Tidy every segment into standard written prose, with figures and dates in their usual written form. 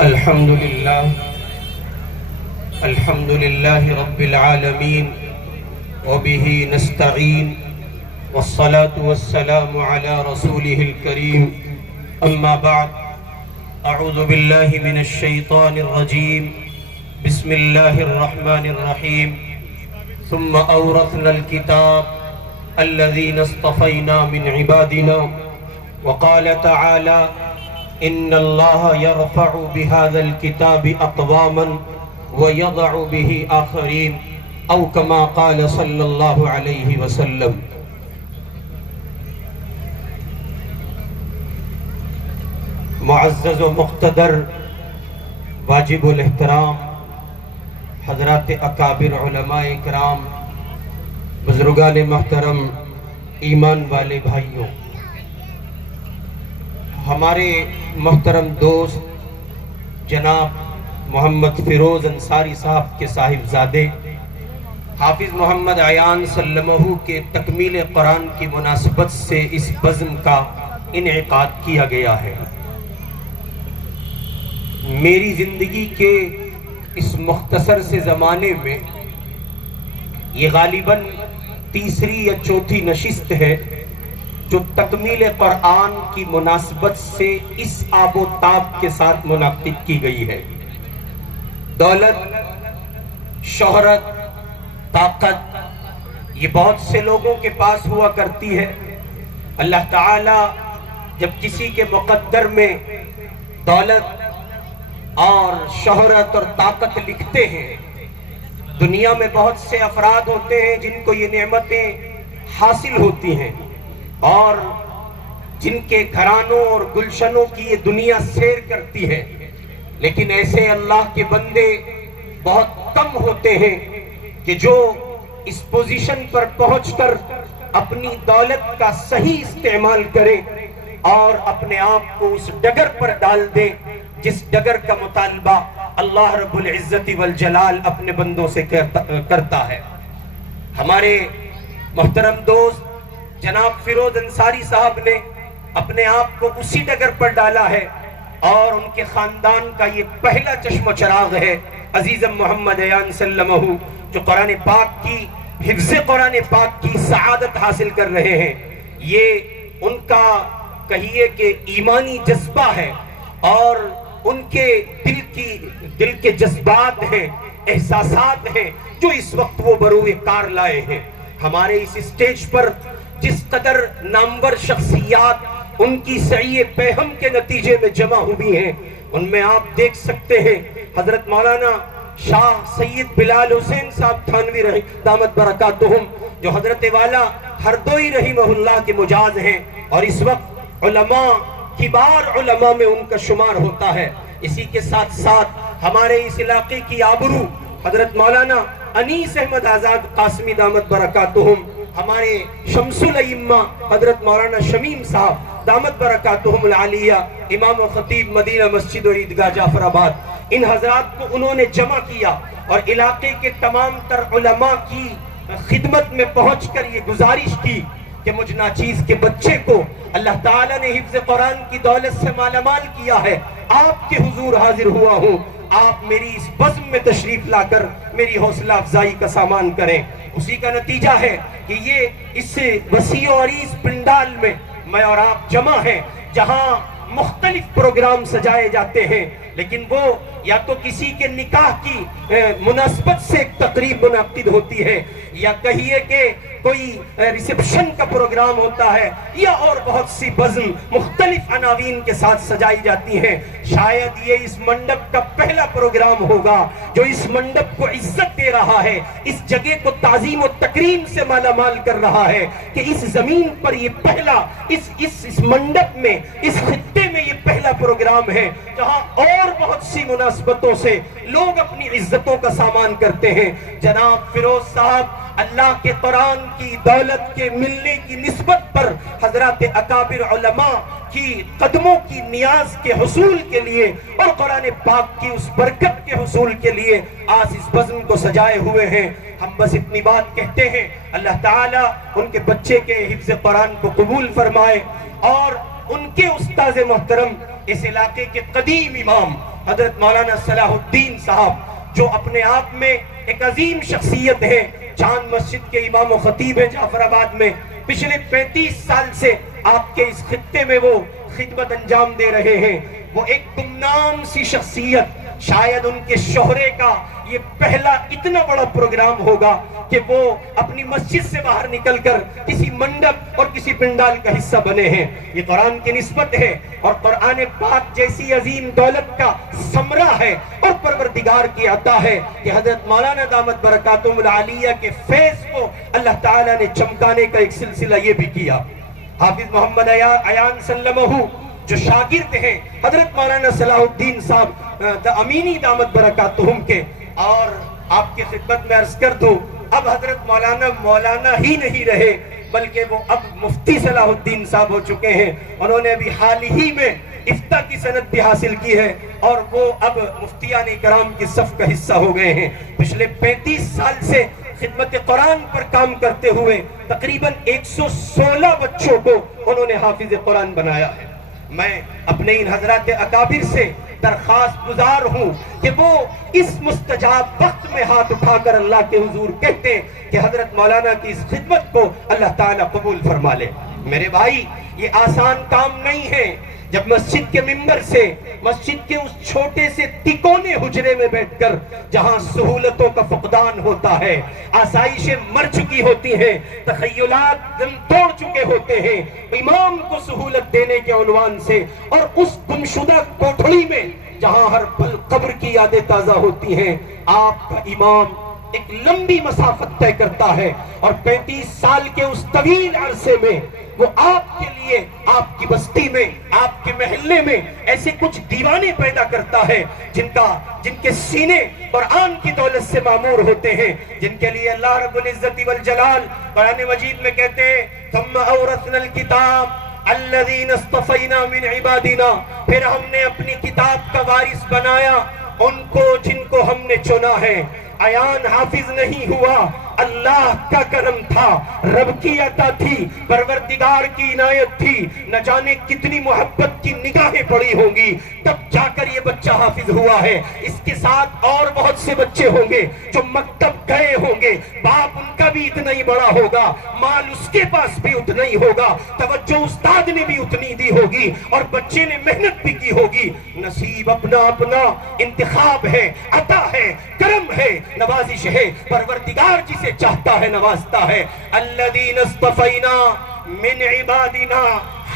الحمد لله رب العالمين وبه نستعين والصلاة والسلام على رسوله الكريم أما بعد أعوذ بالله من الشيطان الرجيم بسم الله الرحمن الرحيم ثم أورثنا الكتاب الذين اصطفينا من عبادنا وقال تعالى إن الله يرفع بهذا الكتاب أقواما ويضع به آخرين أو كما قال صلى الله عليه وسلم. معزز و مقتدر واجب الاحترام حضرات اکابر علماء کرام، بزرگان محترم، ایمان والے بھائیوں، ہمارے محترم دوست جناب محمد فیروز انصاری صاحب کے صاحبزادے حافظ محمد عیان سلمہ کے تکمیل قرآن کی مناسبت سے اس بزم کا انعقاد کیا گیا ہے۔ میری زندگی کے اس مختصر سے زمانے میں یہ غالباً تیسری یا چوتھی نشست ہے جو تکمیل قرآن کی مناسبت سے اس آب و تاب کے ساتھ منعقد کی گئی ہے۔ دولت، شہرت، طاقت یہ بہت سے لوگوں کے پاس ہوا کرتی ہے۔ اللہ تعالی جب کسی کے مقدر میں دولت اور شہرت اور طاقت لکھتے ہیں، دنیا میں بہت سے افراد ہوتے ہیں جن کو یہ نعمتیں حاصل ہوتی ہیں اور جن کے گھرانوں اور گلشنوں کی یہ دنیا سیر کرتی ہے، لیکن ایسے اللہ کے بندے بہت کم ہوتے ہیں کہ جو اس پوزیشن پر پہنچ کر اپنی دولت کا صحیح استعمال کریں اور اپنے آپ کو اس ڈگر پر ڈال دیں جس ڈگر کا مطالبہ اللہ رب العزت والجلال اپنے بندوں سے کرتا ہے۔ ہمارے محترم دوست جناب فیروز انصاری صاحب نے اپنے آپ کو اسی ڈگر پر ڈالا ہے اور ان کے خاندان کا یہ پہلا چشم و چراغ ہے عزیزم محمد عیان سلمہ، جو قرآن پاک کی حفظ قرآن پاک کی سعادت حاصل کر رہے ہیں۔ یہ ان کا کہیے کہ ایمانی جذبہ ہے اور ان کے دل کے جذبات ہیں، احساسات ہیں جو اس وقت وہ بروئے کار لائے ہیں۔ ہمارے اس اسٹیج پر جس قدر نامور شخصیات ان کی سعی پیہم کے نتیجے میں جمع ہوئی ہیں، ان میں آپ دیکھ سکتے ہیں حضرت مولانا شاہ سید بلال حسین صاحب تھانوی دامت برکاتہم، جو حضرت والا ہردوئی رحمہ اللہ کے مجاز ہیں اور اس وقت علماء کبار علماء میں ان کا شمار ہوتا ہے۔ اسی کے ساتھ ساتھ ہمارے اس علاقے کی آبرو حضرت مولانا انیس احمد آزاد قاسمی دامت برکاتہم، ہمارے شمس الائمہ حضرت مولانا شمیم صاحب دامت برکاتہم العالیہ، امام و خطیب مدینہ مسجد و عیدگاہ جعفر آباد، ان حضرات کو انہوں نے جمع کیا اور علاقے کے تمام تر علماء کی خدمت میں پہنچ کر یہ گزارش کی کہ مجھ ناچیز کے بچے کو اللہ تعالیٰ نے حفظ قرآن کی دولت سے مالا مال کیا ہے، آپ کے حضور حاضر ہوا ہوں، آپ میری اس بزم میں تشریف لا کر میری حوصلہ افزائی کا سامان کریں۔ اسی کا نتیجہ ہے کہ یہ اس وسیع و عریض پنڈال میں میں اور آپ جمع ہیں، جہاں مختلف پروگرام سجائے جاتے ہیں، لیکن وہ یا تو کسی کے نکاح کی مناسبت سے ایک تقریب منعقد ہوتی ہے، یا کہیے کہ کوئی ریسپشن کا پروگرام ہوتا ہے، یا اور بہت سی بزم مختلف عناوین کے ساتھ سجائی جاتی ہیں۔ شاید یہ اس منڈپ کا پہلا پروگرام ہوگا جو اس منڈپ کو عزت دے رہا ہے، اس جگہ کو تعظیم و تکریم سے مالا مال کر رہا ہے کہ اس زمین پر یہ پہلا اس منڈپ میں، اس خطے میں یہ پہلا پروگرام ہے جہاں اور بہت سی مناسبتوں سے لوگ اپنی عزتوں کا سامان کرتے ہیں۔ جناب فیروز صاحب اللہ کے قرآن کی دولت کے ملنے کی نسبت پر حضرات اکابر علماء کی قدموں کی نیاز کے حصول کے لیے اور قرآن پاک کی اس برکت کے حصول کے لیے آج اس بزم کو سجائے ہوئے ہیں۔ ہم بس اتنی بات کہتے ہیں، اللہ تعالیٰ ان کے بچے کے حفظ قرآن کو قبول فرمائے اور ان کے استاذ محترم اس علاقے کے قدیم امام حضرت مولانا صلاح الدین صاحب جو اپنے آپ میں ایک عظیم شخصیت ہے، چاند مسجد کے امام و خطیب ہیں جعفر آباد میں، پچھلے 35 سال سے آپ کے اس خطے میں وہ خدمت انجام دے رہے ہیں۔ وہ ایک گمنام سی شخصیت، شاید ان کے شہرے کا یہ پہلا اتنا بڑا پروگرام ہوگا کہ وہ اپنی مسجد سے باہر نکل کر کسی منڈپ اور کسی پنڈال کا حصہ بنے ہیں۔ یہ قرآن کی نسبت ہے اور قرآن پاک جیسی عظیم دولت کا ثمرہ ہے اور پروردگار کی عطا ہے کہ حضرت مولانا دامت برکاتہم العالیہ کے فیض کو اللہ تعالیٰ نے چمکانے کا ایک سلسلہ یہ بھی کیا۔ حافظ محمد عیان سلمہ جو شاگرد ہیں حضرت مولانا صلاح الدین صاحب امینی دامت برکاتہم کے، اور آپ کی خدمت میں عرض کر دوں اب حضرت مولانا ہی نہیں رہے بلکہ وہ اب مفتی صلاح الدین صاحب ہو چکے ہیں۔ انہوں نے ابھی حال ہی میں افتاء کی سند بھی حاصل کی ہے اور وہ اب مفتیان کرام کی صف کا حصہ ہو گئے ہیں۔ پچھلے 35 سال سے خدمت قرآن پر کام کرتے ہوئے تقریباً 116 بچوں کو انہوں نے حافظ قرآن بنایا ہے۔ میں اپنے ان حضرات اکابر سے درخواست گزار ہوں کہ وہ اس مستجاب وقت میں ہاتھ اٹھا کر اللہ کے حضور کہتے ہیں کہ حضرت مولانا کی اس خدمت کو اللہ تعالیٰ قبول فرما لے۔ میرے بھائی، یہ آسان کام نہیں ہے جب مسجد کے ممبر سے مسجد کے اس چھوٹے سے تکونے حجرے میں بیٹھ کر جہاں سہولتوں کا فقدان ہوتا ہے، آسائشیں مر چکی ہوتی ہیں، تخیلات دم توڑ چکے ہوتے ہیں، امام کو سہولت دینے کے عنوان سے، اور اس گمشدہ کوٹھڑی میں جہاں ہر پل قبر کی یادیں تازہ ہوتی ہیں، آپ کا امام ایک لمبی مسافت طے کرتا ہے اور 35 سال کے اس طویل عرصے میں وہ آپ کے لیے آپ کی بستی میں، آپ کے محلے میں ایسے کچھ دیوانے پیدا کرتا ہے جن کے سینے قرآن کی دولت سے معمور ہوتے ہیں، جن کے لیے اللہ رب العزت والجلال قرآن مجید میں کہتے ہیں ثم اورثنا الکتاب الذین اصطفینا من عبادنا، پھر ہم نے اپنی کتاب کا وارث بنایا ان کو جن کو ہم نے چنا ہے۔ عیان حافظ نہیں ہوا، اللہ کا کرم تھا، رب کی عطا تھی، پروردگار کی عنایت تھی، نہ جانے کتنی محبت کی نگاہیں پڑی ہوں گی تب جا کر یہ بچہ حافظ ہوا ہے۔ اس کے ساتھ اور بہت سے بچے ہوں گے جو مکتب گئے ہوں گے، باپ ان کا بھی اتنا ہی بڑا ہوگا، مال اس کے پاس بھی اتنا ہی ہوگا، توجہ استاد نے بھی اتنی دی ہوگی اور بچے نے محنت بھی کی ہوگی۔ نصیب اپنا اپنا، انتخاب ہے، عطا ہے، کرم ہے، نوازش ہے، پروردگار جسے چاہتا ہے نوازتا ہے۔ الذین اصطفینا من عبادنا،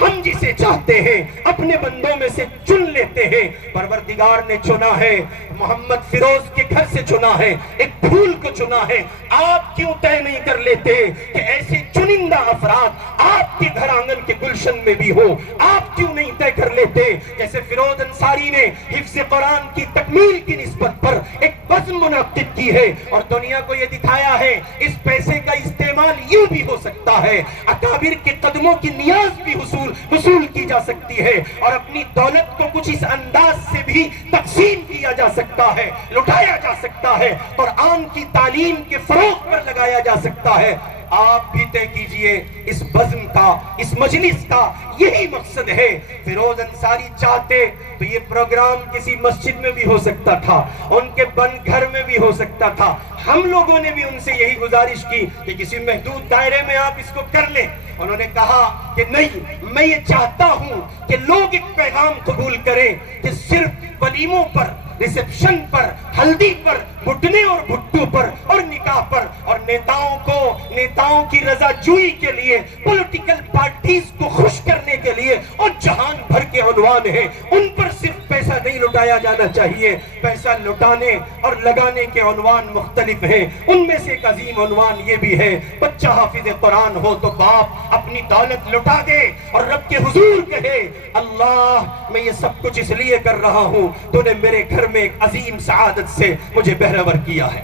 ہم جسے چاہتے ہیں اپنے بندوں میں سے چن لیتے ہیں۔ پروردگار نے چنا ہے، محمد فیروز کے گھر سے چنا ہے، ایک پھول کو چنا ہے۔ آپ کیوں طے نہیں کر لیتے کہ ایسے چنندہ افراد آپ کے گھر آنگن کے گلشن میں بھی ہو؟ آپ کیوں نہیں طے کر لیتے جیسے فیروز انصاری نے حفظ قرآن کی تکمیل کی نسبت پر ایک بزم منعقد کی ہے اور دنیا کو یہ دکھایا ہے اس پیسے کا استعمال یوں بھی ہو سکتا ہے، اکابر کے قدموں کی نیاز بھی وصول کی جا سکتی ہے اور اپنی دولت کو کچھ اس انداز سے بھی تقسیم کیا جا سکتا ہے، لٹایا جا سکتا ہے، قرآن کی تعلیم کے فروغ پر لگایا جا سکتا ہے۔ آپ بھی طے کیجئے اس بزم کا، اس مجلس کا یہی مقصد ہے۔ فیروز انصاری چاہتے تو یہ پروگرام کسی مسجد میں بھی ہو سکتا تھا، ان کے بند گھر میں بھی ہو سکتا تھا۔ ہم لوگوں نے بھی ان سے یہی گزارش کی کہ کسی محدود دائرے میں آپ اس کو کر لیں۔ انہوں نے کہا کہ نہیں، میں یہ چاہتا ہوں کہ لوگ ایک پیغام قبول کریں کہ صرف ولیموں پر، ریسپشن پر، ہلدی پر، گھٹنے اور بھٹو پر اور نکاح پر اور نیتاؤں کی رضا جوئی کے لیے، پولیٹیکل پارٹیز کو خوش کرنے کے لیے اور جہان بھر کے عنوان ہیں، ان پر صرف پیسہ نہیں لٹایا جانا چاہیے۔ پیسہ لٹانے اور لگانے کے عنوان مختلف ہیں، ان میں سے ایک عظیم عنوان یہ بھی ہے بچہ حافظ قرآن ہو تو باپ اپنی دولت لٹا دے اور رب کے حضور کہے اللہ میں یہ سب کچھ اس لیے کر رہا ہوں، تو نے میرے گھر میں ایک عظیم سعادت سے مجھے بہرور کیا ہے۔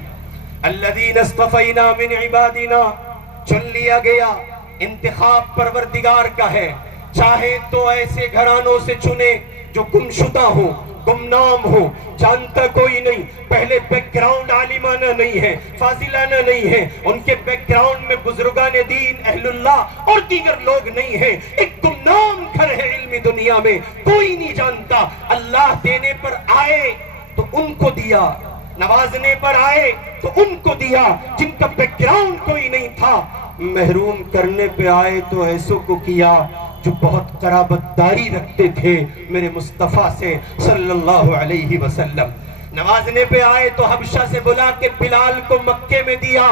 الذین اصطفینا من عبادنا، چن لیا گیا، انتخاب پروردگار کا ہے۔ چاہے تو ایسے گھرانوں سے چنے جو گمشدہ ہوں، گمنام ہو، جانتا کوئی نہیں، پہلے بیک گراؤنڈ عالمانہ نہیں ہے، فاضلانہ نہیں ہے، ان کے بیک گراؤنڈ میں بزرگان دین، اہل اللہ اور دیگر لوگ نہیں ہیں، ایک گمنام گھر ہے علمی دنیا میں، کوئی نہیں جانتا۔ اللہ دینے پر آئے تو ان کو دیا، نوازنے پر آئے تو ان کو دیا جن کا بیک گراؤنڈ کوئی نہیں تھا، محروم کرنے پہ آئے تو ایسوں کو کیا جو بہت قرابت داری رکھتے تھے میرے مصطفیٰ سے صلی اللہ علیہ وسلم۔ نوازنے پہ آئے تو حبشہ سے بلا کے بلال کو مکے میں دیا،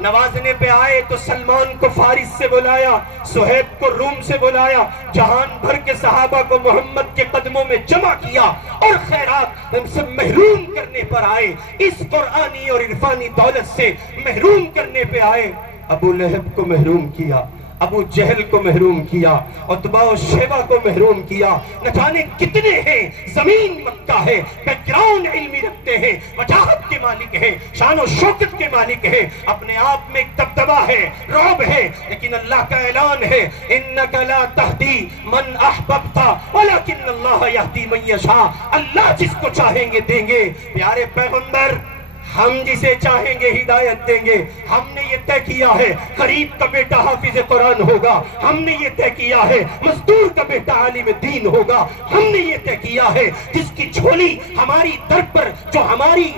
نوازنے پہ آئے تو سلمان کو فارس سے بلایا، سہیب کو روم سے بلایا، جہان بھر کے صحابہ کو محمد کے قدموں میں جمع کیا، اور خیرات ہم سے محروم کرنے پر آئے، اس قرآنی اور عرفانی دولت سے محروم کرنے پہ آئے۔ ابو لہب کو محروم کیا، ابو جہل کو محروم کیا، عتبہ و شیبہ کو محروم کیا، نہ جانے کتنے ہیں، زمین مکہ ہے، بیک گراؤنڈ علمی رکھتے ہیں، وجاہت کے مالک ہیں، شان و شوکت کے مالک ہیں، اپنے آپ میں ایک دبدبہ ہے، رعب ہے، لیکن اللہ کا اعلان ہے انک لا تہدی من احببت ولکن اللہ یہدی من یشاء، اللہ جس کو چاہیں گے دیں گے۔ پیارے پیغمبر، ہم جسے چاہیں گے ہدایت دیں گے، ہم نے یہ طے کیا ہے غریب کا بیٹا حافظ قرآن ہوگا، ہم نے یہ طے کیا ہے مزدور کا بیٹا عالم دین ہوگا، ہم نے یہ طے کیا ہے جس کی جھولی ہماری در پر، جو ہماری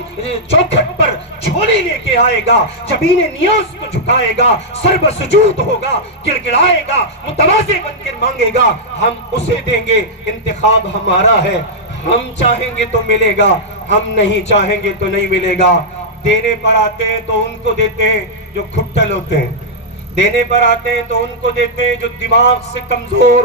چوکھٹ پر جھولی لے کے آئے گا، جبین نیاز کو جھکائے گا، سر بسجود ہوگا، گڑ گڑائے گا، متواضع بن کے مانگے گا، ہم اسے دیں گے۔ انتخاب ہمارا ہے، ہم چاہیں گے تو ملے گا، ہم نہیں چاہیں گے تو نہیں ملے گا۔ دینے پر آتے ہیں تو ان کو دیتے ہیں جو کھٹل ہوتے ہیں، دینے پر آتے ہیں تو ان کو دیتے ہیں جو دماغ سے کمزور،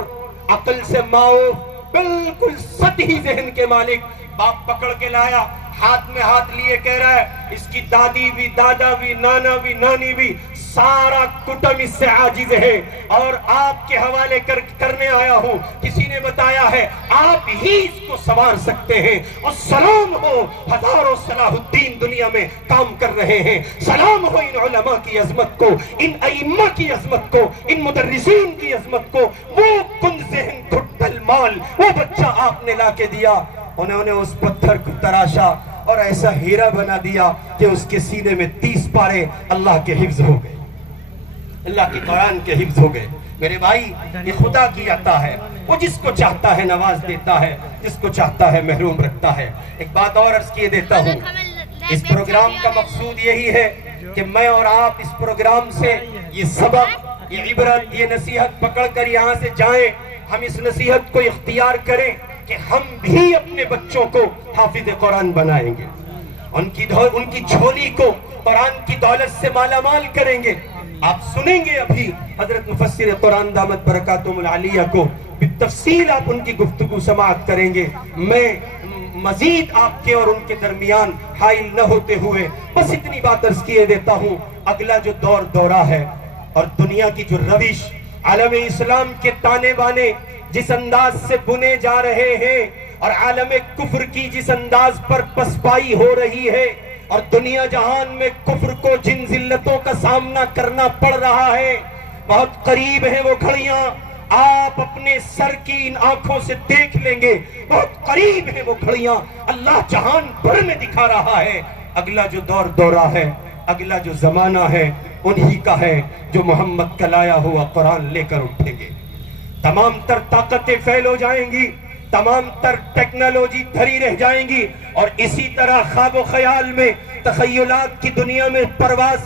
عقل سے معاف، بالکل سطحی ذہن کے مالک۔ باپ پکڑ کے لایا، ہاتھ میں ہاتھ لیے کہہ رہا ہے اس کی دادی بھی، دادا بھی، نانا بھی، نانی بھی، سارا کٹم اس سے عاجز ہے، اور آپ کے حوالے کرنے آیا ہوں۔ کسی نے بتایا ہے آپ ہی اس کو سنوار سکتے ہیں، اور سلام ہو ہزاروں صلاح الدین دنیا میں کام کر رہے ہیں، سلام ہو ان علماء کی عظمت کو، ان ائمہ کی عظمت کو، ان مدرسین کی عظمت کو۔ وہ کن ذہن کھٹل مال وہ بچہ آپ نے لا کے دیا، انہوں نے اس پتھر کو تراشا اور ایسا ہیرا بنا دیا کہ اس کے سینے میں 30 پارے اللہ کے حفظ ہو گئے، اللہ کی قرآن کے حفظ ہو گئے۔ میرے بھائی، یہ خدا کی عطا ہے، وہ جس کو چاہتا ہے نواز دیتا ہے، جس کو چاہتا ہے محروم رکھتا ہے۔ ایک بات اور عرض کیے دیتا ہوں، اس پروگرام کا مقصود یہی ہے کہ میں اور آپ اس پروگرام سے یہ سبق، یہ عبرت، یہ نصیحت پکڑ کر یہاں سے جائیں، ہم اس نصیحت کو اختیار کریں کہ ہم بھی اپنے بچوں کو حافظ قرآن بنائیں گے، ان کی جھولی کو قرآن کی دولت سے مالا مال کریں گے۔ آپ سنیں گے ابھی حضرت مفسر قرآن دامت برکاتہم العالیہ کو بالتفصیل، آپ ان کی گفتگو سماعت کریں گے۔ میں مزید آپ کے اور ان کے درمیان حائل نہ ہوتے ہوئے بس اتنی بات عرض کیے دیتا ہوں، اگلا جو دورہ ہے اور دنیا کی جو روش، عالم اسلام کے تانے بانے جس انداز سے بنے جا رہے ہیں، اور عالم کفر کی جس انداز پر پسپائی ہو رہی ہے، اور دنیا جہان میں کفر کو جن ذلتوں کا سامنا کرنا پڑ رہا ہے، بہت قریب ہیں وہ گھڑیاں، آپ اپنے سر کی ان آنکھوں سے دیکھ لیں گے، بہت قریب ہیں وہ گھڑیاں، اللہ جہان بھر میں دکھا رہا ہے۔ اگلا جو دورہ ہے، اگلا جو زمانہ ہے، انہی کا ہے جو محمد کا لایا ہوا قرآن لے کر اٹھیں گے۔ تمام تر طاقتیں فیل ہو جائیں گی، تمام تر ٹیکنالوجی دھری رہ جائیں گی، اور اسی طرح خواب و خیال میں تخیلات کی دنیا میں پرواز